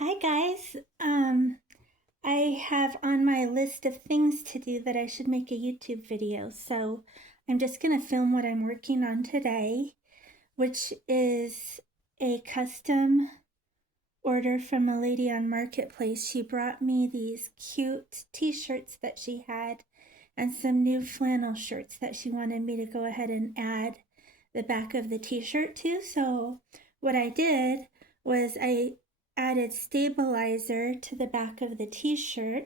Hi guys. I have on my list of things to do that I should make a YouTube video. So I'm just going to film what I'm working on today, which is a custom order from a lady on Marketplace. She brought me these cute t-shirts that she had and some new flannel shirts that she wanted me to go ahead and add the back of the t-shirt to. So what I did was I added stabilizer to the back of the t-shirt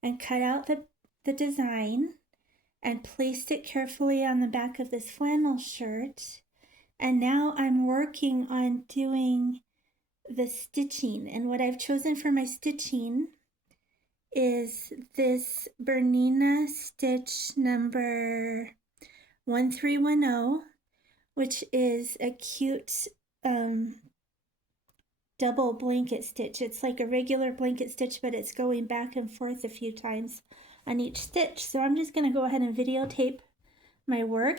and cut out the design and placed it carefully on the back of this flannel shirt. And now I'm working on doing the stitching. And what I've chosen for my stitching is this Bernina stitch number 1310, which is a cute double blanket stitch. It's like a regular blanket stitch, but it's going back and forth a few times on each stitch. So I'm just going to go ahead and videotape my work,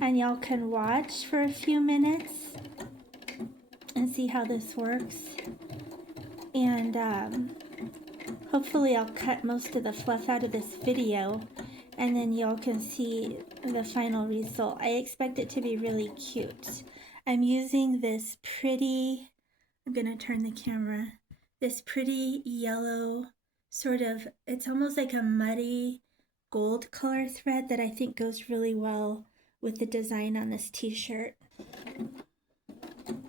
and y'all can watch for a few minutes and see how this works. And hopefully I'll cut most of the fluff out of this video, and then y'all can see the final result. I expect it to be really cute. I'm using this pretty, I'm gonna turn the camera, this pretty yellow sort of, it's almost like a muddy gold color thread that I think goes really well with the design on this t-shirt.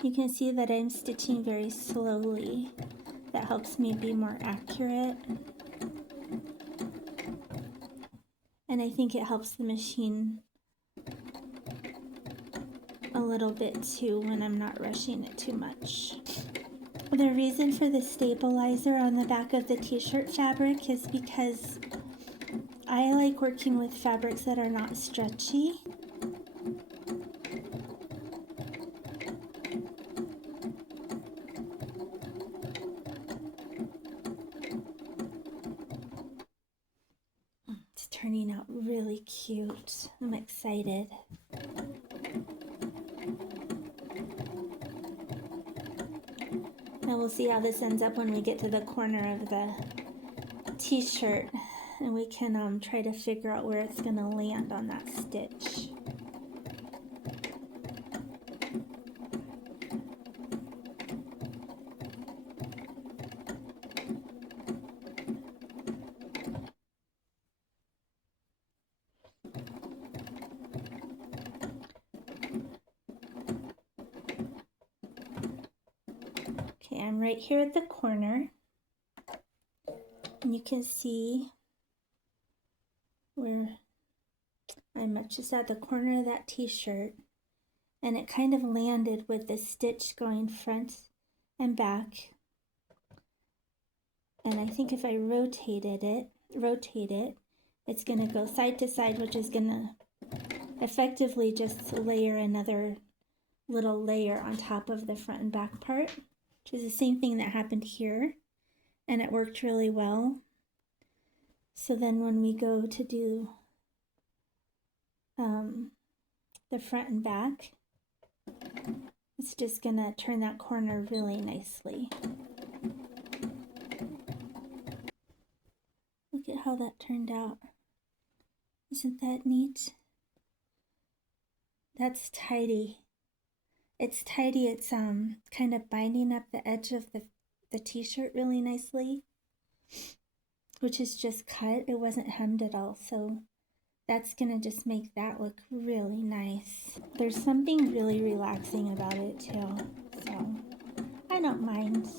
You can see that I'm stitching very slowly. That helps me be more accurate. And I think it helps the machine a little bit too when I'm not rushing it too much. The reason for the stabilizer on the back of the t-shirt fabric is because I like working with fabrics that are not stretchy. It's turning out really cute. I'm excited. Now we'll see how this ends up when we get to the corner of the t-shirt, and we can try to figure out where it's going to land on that stitch. Okay, I'm right here at the corner, and you can see where I'm just at the corner of that t-shirt, and it kind of landed with the stitch going front and back. And I think if I rotate it, it's going to go side to side, which is going to effectively just layer another little layer on top of the front and back part, which is the same thing that happened here, and it worked really well. So then when we go to do the front and back, it's just going to turn that corner really nicely. Look at how that turned out. Isn't that neat? That's tidy. It's tidy. It's kind of binding up the edge of the t-shirt really nicely, which is just cut. It wasn't hemmed at all, so that's gonna just make that look really nice. There's something really relaxing about it too, so I don't mind.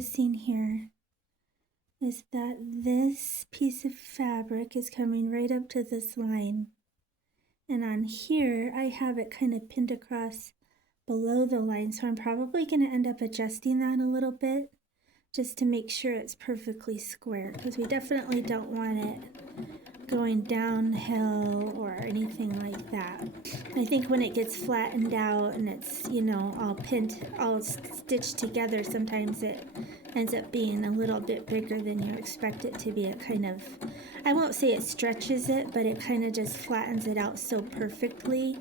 noticing here is that this piece of fabric is coming right up to this line. And on here, I have it kind of pinned across below the line. So I'm probably going to end up adjusting that a little bit just to make sure it's perfectly square, because we definitely don't want it going downhill or anything like that. I think when it gets flattened out and it's, you know, all pinned, all stitched together, sometimes it ends up being a little bit bigger than you expect it to be. It kind of, I won't say it stretches it, but it kind of just flattens it out so perfectly.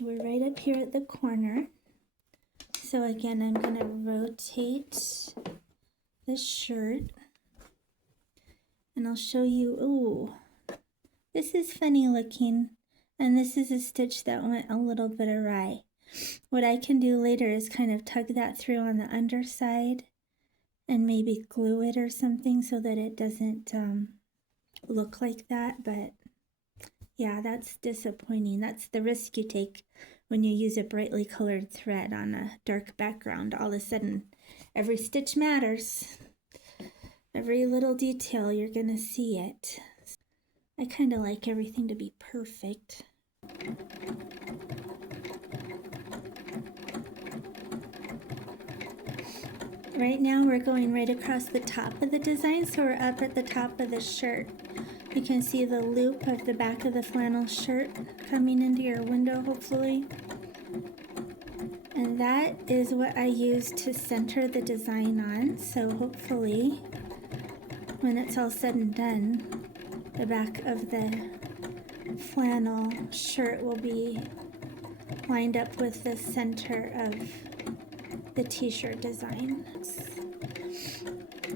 We're right up here at the corner. So again, I'm going to rotate the shirt and I'll show you, ooh, this is funny looking, and this is a stitch that went a little bit awry. What I can do later is kind of tug that through on the underside and maybe glue it or something so that it doesn't look like that, but yeah, that's disappointing. That's the risk you take when you use a brightly colored thread on a dark background. All of a sudden, every stitch matters. Every little detail, you're gonna see it. I kind of like everything to be perfect. Right now, we're going right across the top of the design, so we're up at the top of the shirt. You can see the loop of the back of the flannel shirt coming into your window, hopefully. And that is what I use to center the design on. So hopefully, when it's all said and done, the back of the flannel shirt will be lined up with the center of the t-shirt design.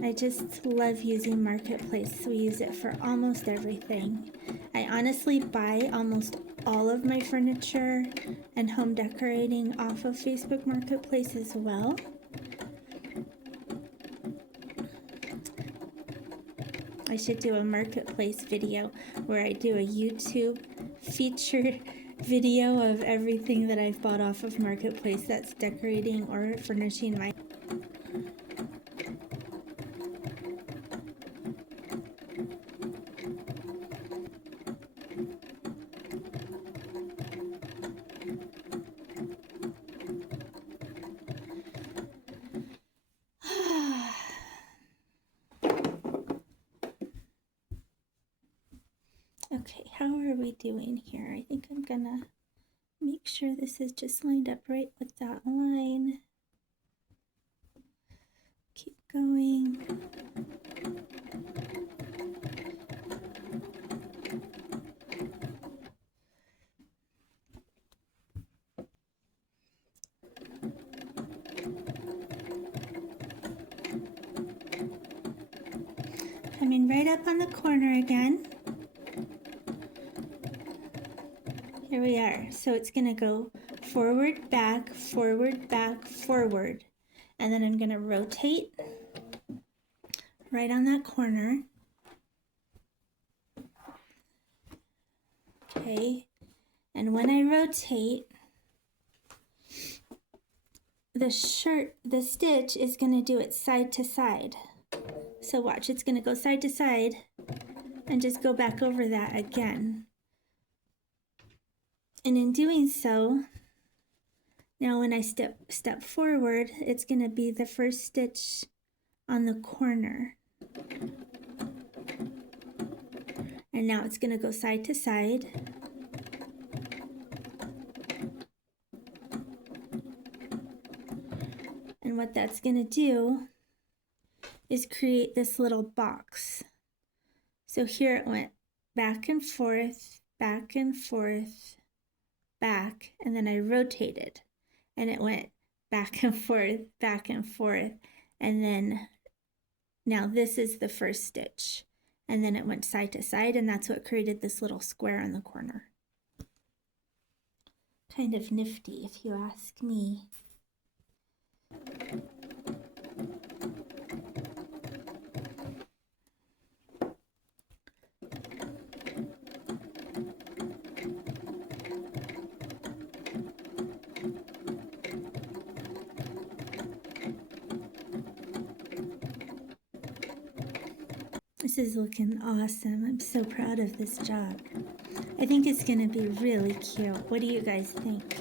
I just love using Marketplace. We use it for almost everything. I honestly buy almost all of my furniture and home decorating off of Facebook Marketplace as well. I should do a Marketplace video where I do a YouTube feature video of everything that I've bought off of Marketplace that's decorating or furnishing my Okay, how are we doing here? I think I'm gonna make sure this is just lined up right with that line. Keep going. Coming right up on the corner again. Here we are. So it's going to go forward, back, forward, back, forward. And then I'm going to rotate right on that corner. Okay. And when I rotate, the stitch is going to do it side to side. So watch, it's going to go side to side and just go back over that again. And in doing so, now when I step forward, it's going to be the first stitch on the corner. And now it's going to go side to side. And what that's going to do is create this little box. So here it went back and forth, back and forth, back, and then I rotated and it went back and forth, and then now this is the first stitch, and then it went side to side, and that's what created this little square in the corner. Kind of nifty if you ask me. This is looking awesome. I'm so proud of this job. I think it's going to be really cute. What do you guys think?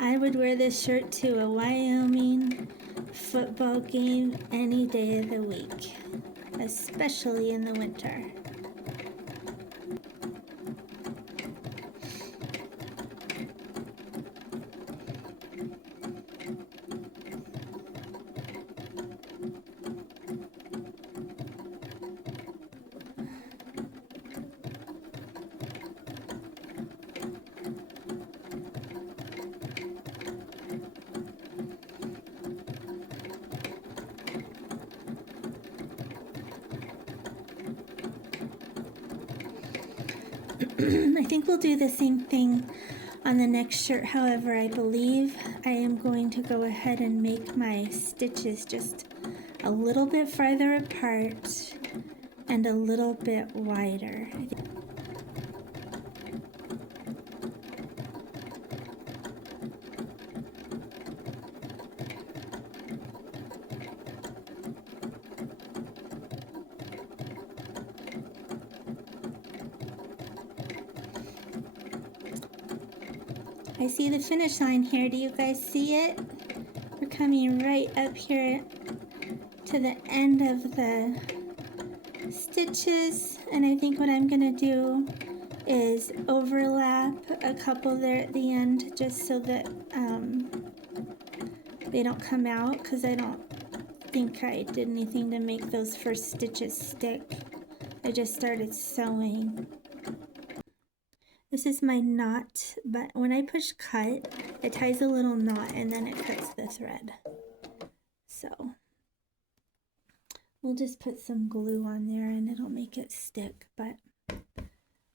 I would wear this shirt to a Wyoming football game any day of the week, especially in the winter. I think we'll do the same thing on the next shirt. However, I believe I am going to go ahead and make my stitches just a little bit farther apart and a little bit wider. I see the finish line here. Do you guys see it? We're coming right up here to the end of the stitches, and I think what I'm gonna do is overlap a couple there at the end just so that they don't come out, because I don't think I did anything to make those first stitches stick. I just started sewing. This is my knot, but when I push cut, it ties a little knot and then it cuts the thread. So we'll just put some glue on there and it'll make it stick. But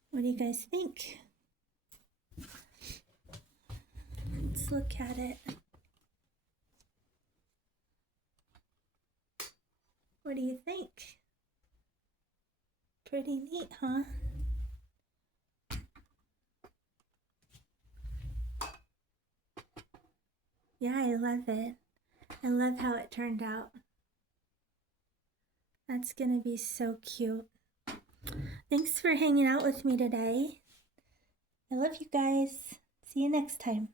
what do you guys think? Let's look at it. What do you think? Pretty neat, huh? Yeah, I love it. I love how it turned out. That's gonna be so cute. Thanks for hanging out with me today. I love you guys. See you next time.